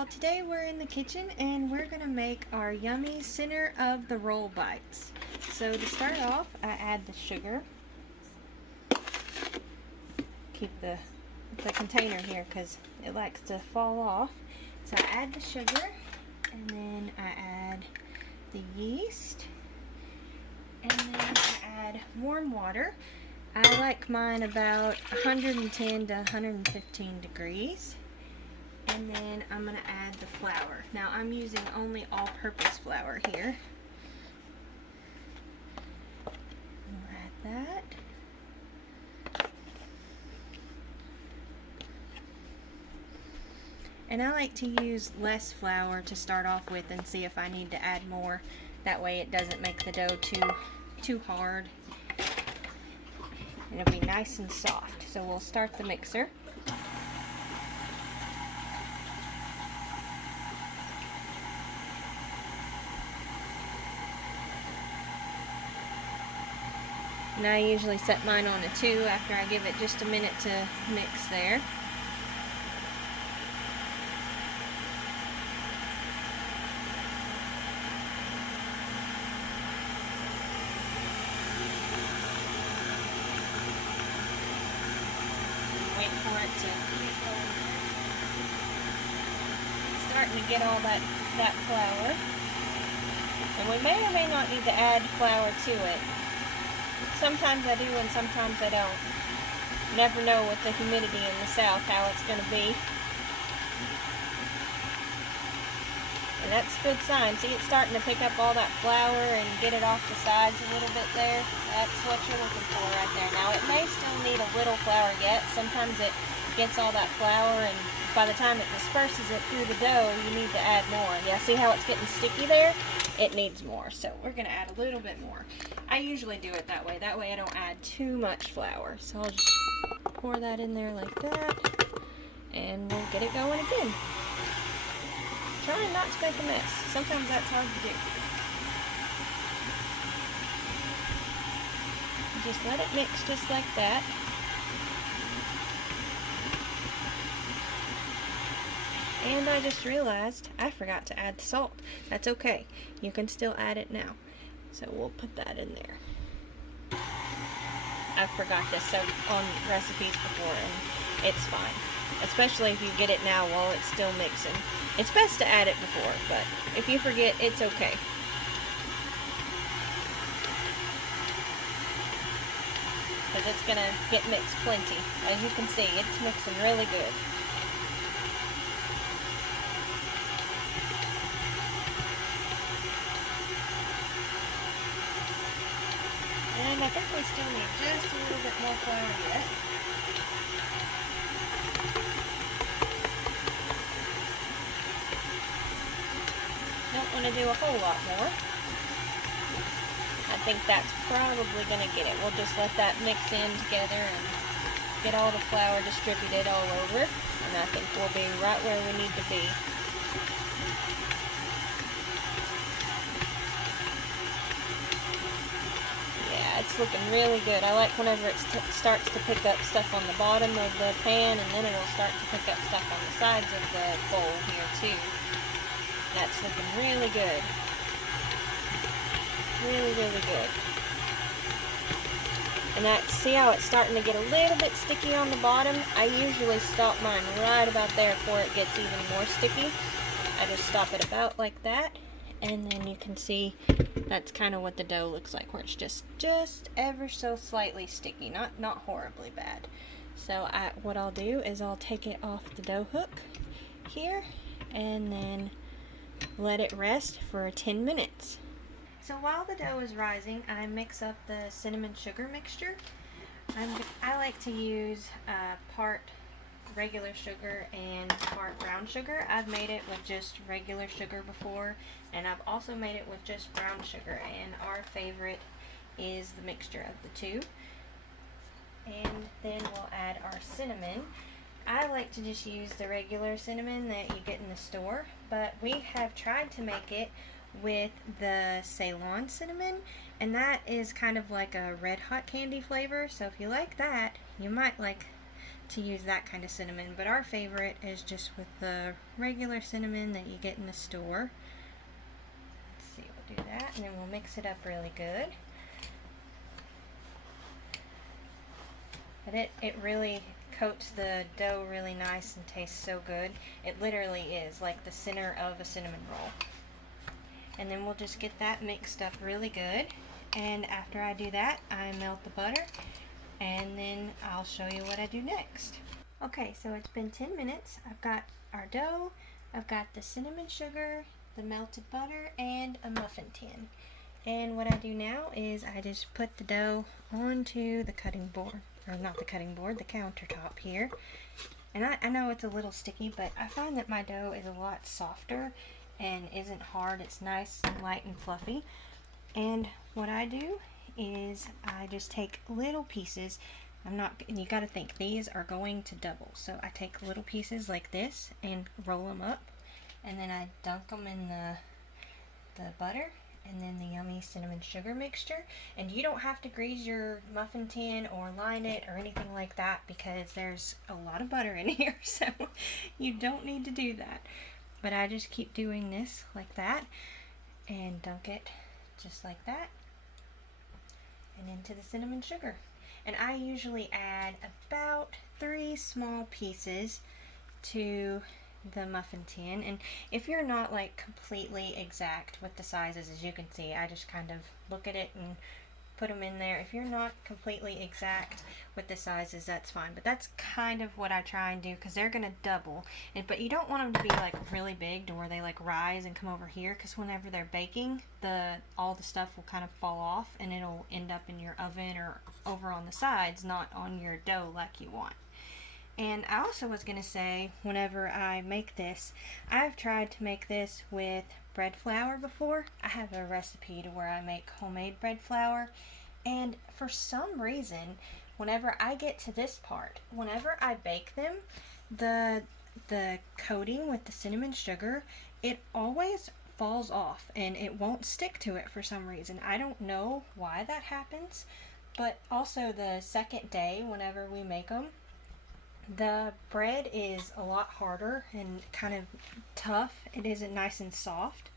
Well, today we're in the kitchen and we're going to make our yummy center of the roll bites. So to start off, I add the sugar. Keep the container here because it likes to fall off. So I add the sugar and then I add the yeast and then I add warm water. I like mine about 110 to 115 degrees. And then I'm going to add the flour. Now I'm using only all-purpose flour here. We'll add that. And I like to use less flour to start off with and see if I need to add more. That way it doesn't make the dough too hard. And it'll be nice and soft. So we'll start the mixer. And I usually set mine on a 2 after I give it just a minute to mix there. Wait for it to get going. It's starting to get all that flour. And we may or may not need to add flour to it. Sometimes I do and sometimes I don't. Never know with the humidity in the south how it's going to be. And that's a good sign. See, it's starting to pick up all that flour and get it off the sides a little bit there. That's what you're looking for right there. Now it may still need a little flour yet. Sometimes it gets all that flour and by the time it disperses it through the dough, you need to add more. Yeah, see how it's getting sticky there? It needs more. So we're going to add a little bit more. I usually do it that way. That way I don't add too much flour. So I'll just pour that in there like that. And we'll get it going again. Trying not to make a mess. Sometimes that's hard to do. Just let it mix just like that. And I just realized I forgot to add salt. That's okay. You can still add it now. So we'll put that in there. I've forgot this on recipes before and it's fine. Especially if you get it now while it's still mixing. It's best to add it before, but if you forget, it's okay. Because it's going to get mixed plenty. As you can see, it's mixing really good. And I think we still need just a little bit more flour yet. Don't want to do a whole lot more. I think that's probably going to get it. We'll just let that mix in together and get all the flour distributed all over. And I think we'll be right where we need to be. It's looking really good. I like whenever it starts to pick up stuff on the bottom of the pan and then it'll start to pick up stuff on the sides of the bowl here too. That's looking really good. Really, really good. And see how it's starting to get a little bit sticky on the bottom? I usually stop mine right about there before it gets even more sticky. I just stop it about like that. And then you can see that's kind of what the dough looks like, where it's just ever so slightly sticky, not horribly bad. So what I'll do is I'll take it off the dough hook here and then let it rest for 10 minutes. So while the dough is rising, I mix up the cinnamon sugar mixture. I like to use part regular sugar and part brown sugar. I've made it with just regular sugar before, and I've also made it with just brown sugar, and our favorite is the mixture of the two. And then we'll add our cinnamon. I like to just use the regular cinnamon that you get in the store, but we have tried to make it with the Ceylon cinnamon, and that is kind of like a red hot candy flavor. So if you like that, you might like to use that kind of cinnamon, but our favorite is just with the regular cinnamon that you get in the store. Let's see, we'll do that, and then we'll mix it up really good. But it really coats the dough really nice and tastes so good. It literally is like the center of a cinnamon roll. And then we'll just get that mixed up really good. And after I do that, I melt the butter, and then I'll show you what I do next. Okay, so it's been 10 minutes. I've got our dough, I've got the cinnamon sugar, the melted butter, and a muffin tin. And what I do now is I just put the dough onto the cutting board, or not the cutting board, the countertop here. And I know it's a little sticky, but I find that my dough is a lot softer and isn't hard. It's nice and light and fluffy. And what I do is I just take little pieces. You gotta think, these are going to double. So I take little pieces like this and roll them up, and then I dunk them in the butter and then the yummy cinnamon sugar mixture. And you don't have to grease your muffin tin or line it or anything like that, because there's a lot of butter in here, so you don't need to do that. But I just keep doing this like that and dunk it just like that and into the cinnamon sugar. And I usually add about 3 small pieces to the muffin tin. And if you're not like completely exact with the sizes, as you can see, I just kind of look at it and put them in there. If you're not completely exact with the sizes, that's fine, but that's kind of what I try and do, because they're gonna double. But you don't want them to be like really big to where they like rise and come over here, because whenever they're baking, all the stuff will kind of fall off and it'll end up in your oven or over on the sides, not on your dough like you want. And I also was gonna say, whenever I make this, I've tried to make this with bread flour before. I have a recipe to where I make homemade bread flour, and for some reason, whenever I get to this part, whenever I bake them, the coating with the cinnamon sugar, it always falls off and it won't stick to it for some reason. I don't know why that happens, but also the second day, whenever we make them, the bread is a lot harder and kind of tough. It isn't nice and soft.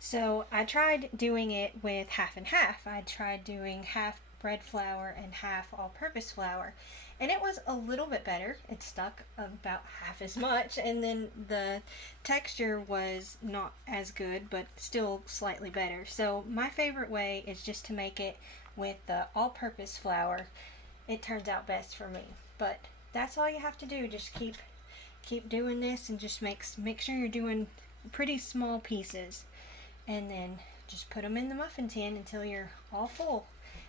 So I tried doing it with half and half. I tried doing half bread flour and half all-purpose flour, and it was a little bit better. It stuck about half as much, and then the texture was not as good, but still slightly better. So my favorite way is just to make it with the all-purpose flour. It turns out best for me, but that's all you have to do. Just keep doing this, and just make sure you're doing pretty small pieces, and then just put them in the muffin tin until you're all full,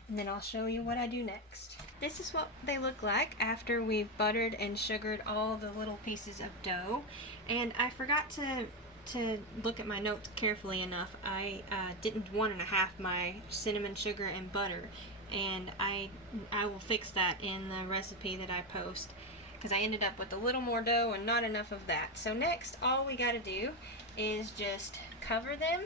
and then I'll show you what I do next. This is what they look like after we've buttered and sugared all the little pieces of dough. And I forgot to look at my notes carefully enough. I didn't 1.5 my cinnamon sugar and butter, and I will fix that in the recipe that I post, because I ended up with a little more dough and not enough of that. So next, all we got to do is just cover them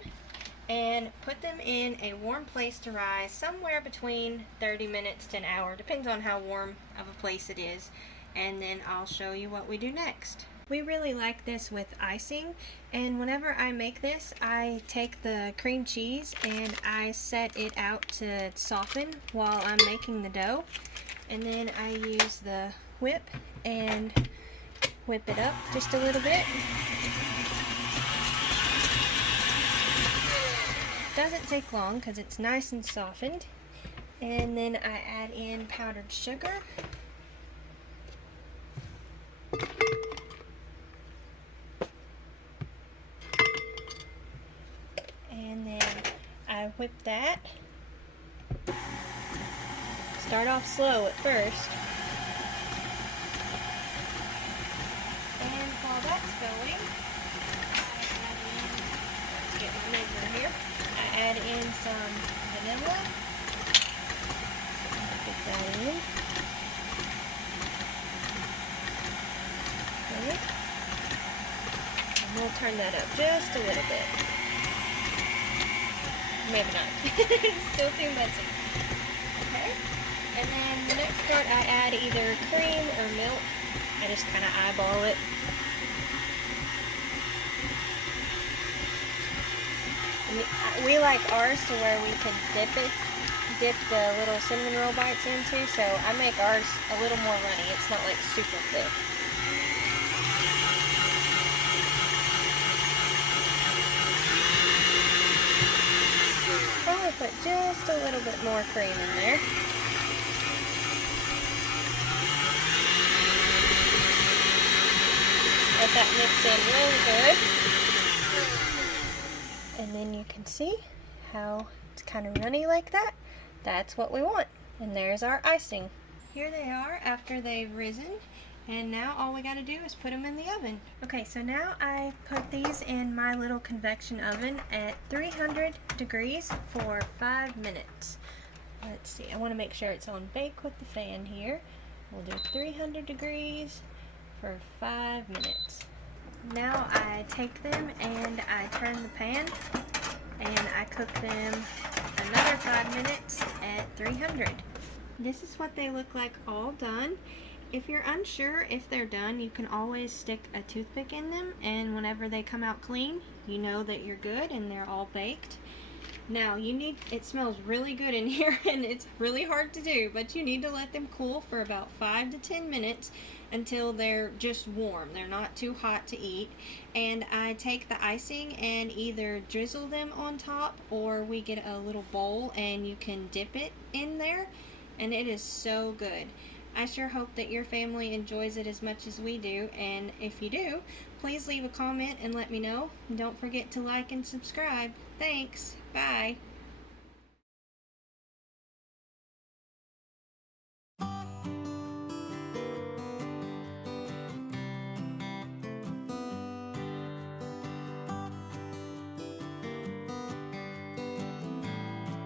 and put them in a warm place to rise, somewhere between 30 minutes to an hour, depends on how warm of a place it is, and then I'll show you what we do next. We really like this with icing, and whenever I make this, I take the cream cheese and I set it out to soften while I'm making the dough, and then I use the whip and whip it up just a little bit. Doesn't take long because it's nice and softened. And then I add in powdered sugar. And then I whip that. Start off slow at first. And while that's going, let's get my measure here. I add in some vanilla. Put that in. Okay. And we'll turn that up just a little bit. Maybe not. Still too messy. Okay. And then the next part, I add either cream or milk. I just kind of eyeball it. We like ours to where we can dip the little cinnamon roll bites into, so I make ours a little more runny. It's not like super thick. Probably put just a little bit more cream in there. Let that mix in really good. And then you can see how it's kind of runny like that. That's what we want. And there's our icing. Here they are after they've risen. And now all we got to do is put them in the oven. Okay, so now I put these in my little convection oven at 300 degrees for 5 minutes. Let's see, I want to make sure it's on bake with the fan here. We'll do 300 degrees for 5 minutes. Now I take them and I turn the pan and I cook them another 5 minutes at 300. This is what they look like all done. If you're unsure if they're done, you can always stick a toothpick in them, and whenever they come out clean, you know that you're good and they're all baked. Now it smells really good in here and it's really hard to do, but you need to let them cool for about 5 to 10 minutes until they're just warm. They're not too hot to eat. And I take the icing and either drizzle them on top, or we get a little bowl and you can dip it in there, and it is so good. I sure hope that your family enjoys it as much as we do, and if you do, please leave a comment and let me know. Don't forget to like and subscribe. Thanks. Bye.